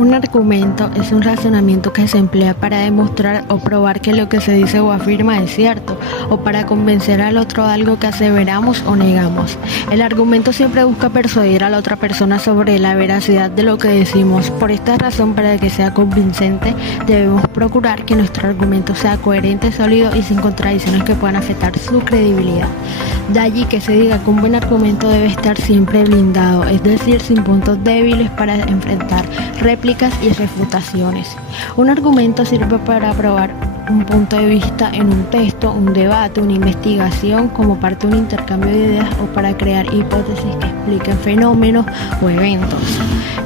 Un argumento es un razonamiento que se emplea para demostrar o probar que lo que se dice o afirma es cierto, o para convencer al otro de algo que aseveramos o negamos. El argumento siempre busca persuadir a la otra persona sobre la veracidad de lo que decimos. Por esta razón, para que sea convincente, debemos procurar que nuestro argumento sea coherente, sólido y sin contradicciones que puedan afectar su credibilidad. De allí que se diga que un buen argumento debe estar siempre blindado, es decir, sin puntos débiles para enfrentar réplicas y refutaciones. Un argumento sirve para probar un punto de vista en un texto, un debate, una investigación, como parte de un intercambio de ideas o para crear hipótesis que expliquen fenómenos o eventos.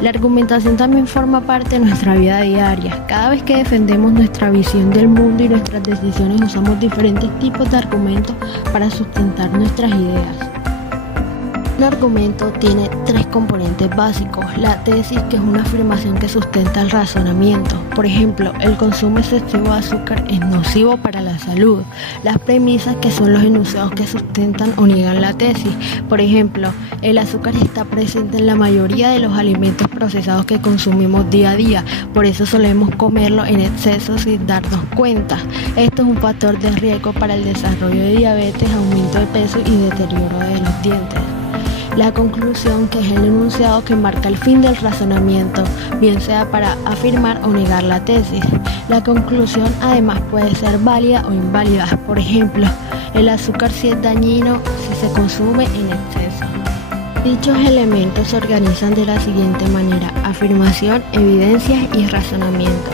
La argumentación también forma parte de nuestra vida diaria. Cada vez que defendemos nuestra visión del mundo y nuestras decisiones, usamos diferentes tipos de argumentos para sustentar nuestras ideas. Un argumento tiene tres componentes básicos: la tesis, que es una afirmación que sustenta el razonamiento. Por ejemplo, el consumo excesivo de azúcar es nocivo para la salud. Las premisas, que son los enunciados que sustentan o niegan la tesis. Por ejemplo, el azúcar está presente en la mayoría de los alimentos procesados que consumimos día a día, por eso solemos comerlo en exceso sin darnos cuenta. Esto es un factor de riesgo para el desarrollo de diabetes, aumento de peso y deterioro de los dientes. La conclusión, que es el enunciado que marca el fin del razonamiento, bien sea para afirmar o negar la tesis. La conclusión además puede ser válida o inválida. Por ejemplo, el azúcar sí es dañino si se consume en exceso. Dichos elementos se organizan de la siguiente manera: afirmación, evidencias y razonamiento.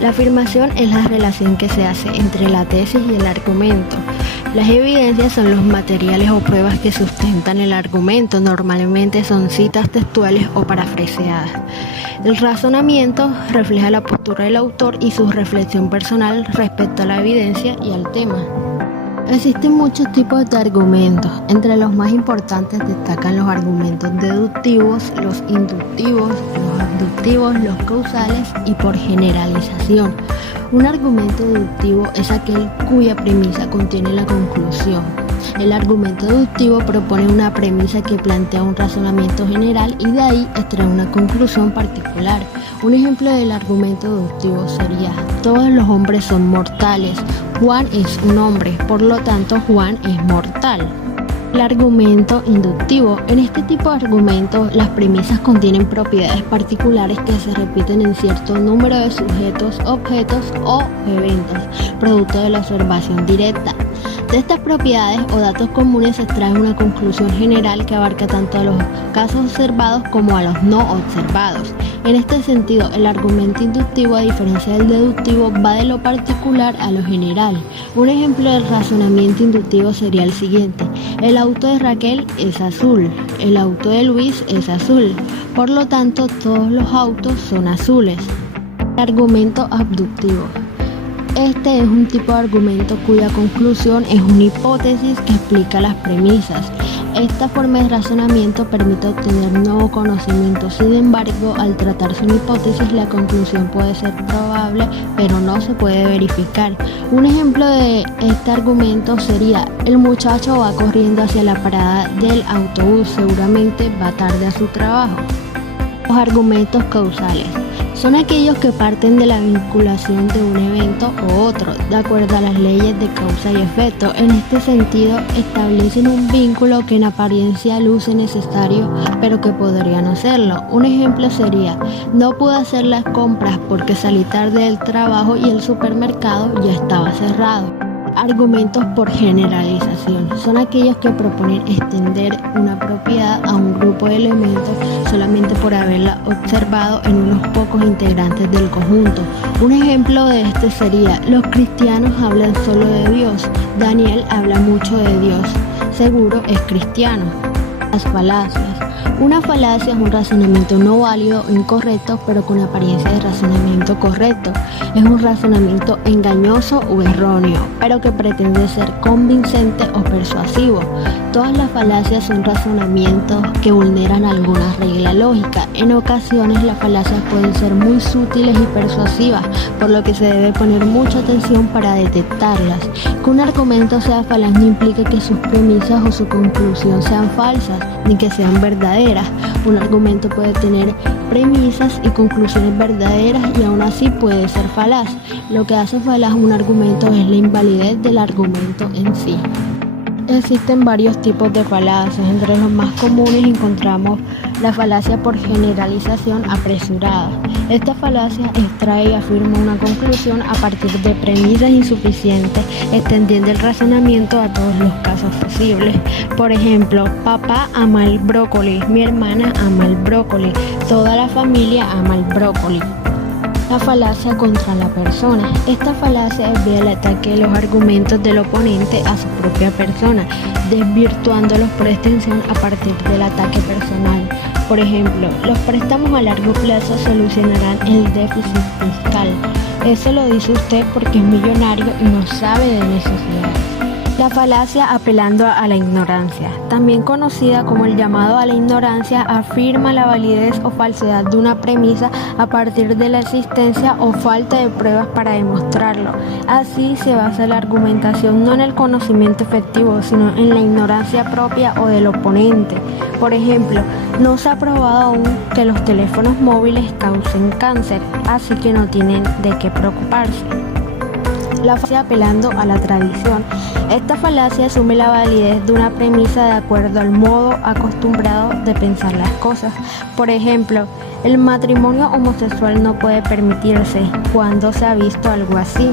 La afirmación es la relación que se hace entre la tesis y el argumento. Las evidencias son los materiales o pruebas que sustentan el argumento, normalmente son citas textuales o parafraseadas. El razonamiento refleja la postura del autor y su reflexión personal respecto a la evidencia y al tema. Existen muchos tipos de argumentos. Entre los más importantes destacan los argumentos deductivos, los inductivos, los abductivos, los causales y por generalización. Un argumento deductivo es aquel cuya premisa contiene la conclusión. El argumento deductivo propone una premisa que plantea un razonamiento general y de ahí extrae una conclusión particular. Un ejemplo del argumento deductivo sería: todos los hombres son mortales. Juan es un hombre, por lo tanto Juan es mortal. El argumento inductivo. En este tipo de argumentos, las premisas contienen propiedades particulares que se repiten en cierto número de sujetos, objetos o eventos, producto de la observación directa. De estas propiedades o datos comunes se extrae una conclusión general que abarca tanto a los casos observados como a los no observados. En este sentido, el argumento inductivo, a diferencia del deductivo, va de lo particular a lo general. Un ejemplo del razonamiento inductivo sería el siguiente: el auto de Raquel es azul, el auto de Luis es azul, por lo tanto todos los autos son azules. Argumento abductivo. Este es un tipo de argumento cuya conclusión es una hipótesis que explica las premisas. Esta forma de razonamiento permite obtener nuevo conocimiento. Sin embargo, al tratarse una hipótesis, la conclusión puede ser probable, pero no se puede verificar. Un ejemplo de este argumento sería: el muchacho va corriendo hacia la parada del autobús, seguramente va tarde a su trabajo. Los argumentos causales son aquellos que parten de la vinculación de un evento u otro, de acuerdo a las leyes de causa y efecto. En este sentido, establecen un vínculo que en apariencia luce necesario, pero que podría no serlo. Un ejemplo sería: no pude hacer las compras porque salí tarde del trabajo y el supermercado ya estaba cerrado. Argumentos por generalización son aquellos que proponen extender una propiedad a un grupo de elementos solamente por haberla observado en unos pocos integrantes del conjunto. Un ejemplo de este sería: los cristianos hablan solo de Dios. Daniel habla mucho de Dios. Seguro es cristiano. Las falacias. Una falacia es un razonamiento no válido o incorrecto, pero con apariencia de razonamiento correcto. Es un razonamiento engañoso o erróneo, pero que pretende ser convincente o persuasivo. Todas las falacias son razonamientos que vulneran alguna regla lógica. En ocasiones las falacias pueden ser muy sutiles y persuasivas, por lo que se debe poner mucha atención para detectarlas. Que un argumento sea falaz no implica que sus premisas o su conclusión sean falsas, ni que sean verdaderas. verdaderas. Un argumento puede tener premisas y conclusiones verdaderas y aún así puede ser falaz. Lo que hace falaz un argumento es la invalidez del argumento en sí. Existen varios tipos de falacias. Entre los más comunes encontramos la falacia por generalización apresurada. Esta falacia extrae y afirma una conclusión a partir de premisas insuficientes, extendiendo el razonamiento a todos los casos posibles. Por ejemplo, papá ama el brócoli, mi hermana ama el brócoli, toda la familia ama el brócoli. La falacia contra la persona. Esta falacia desvía el ataque de los argumentos del oponente a su propia persona, desvirtuándolos por extensión a partir del ataque personal. Por ejemplo, los préstamos a largo plazo solucionarán el déficit fiscal. Eso lo dice usted porque es millonario y no sabe de necesidades. La falacia apelando a la ignorancia, también conocida como el llamado a la ignorancia, afirma la validez o falsedad de una premisa a partir de la existencia o falta de pruebas para demostrarlo. Así se basa la argumentación no en el conocimiento efectivo, sino en la ignorancia propia o del oponente. Por ejemplo, no se ha probado aún que los teléfonos móviles causen cáncer, así que no tienen de qué preocuparse. La falacia apelando a la tradición. Esta falacia asume la validez de una premisa de acuerdo al modo acostumbrado de pensar las cosas. Por ejemplo, el matrimonio homosexual no puede permitirse. ¿Cuándo se ha visto algo así?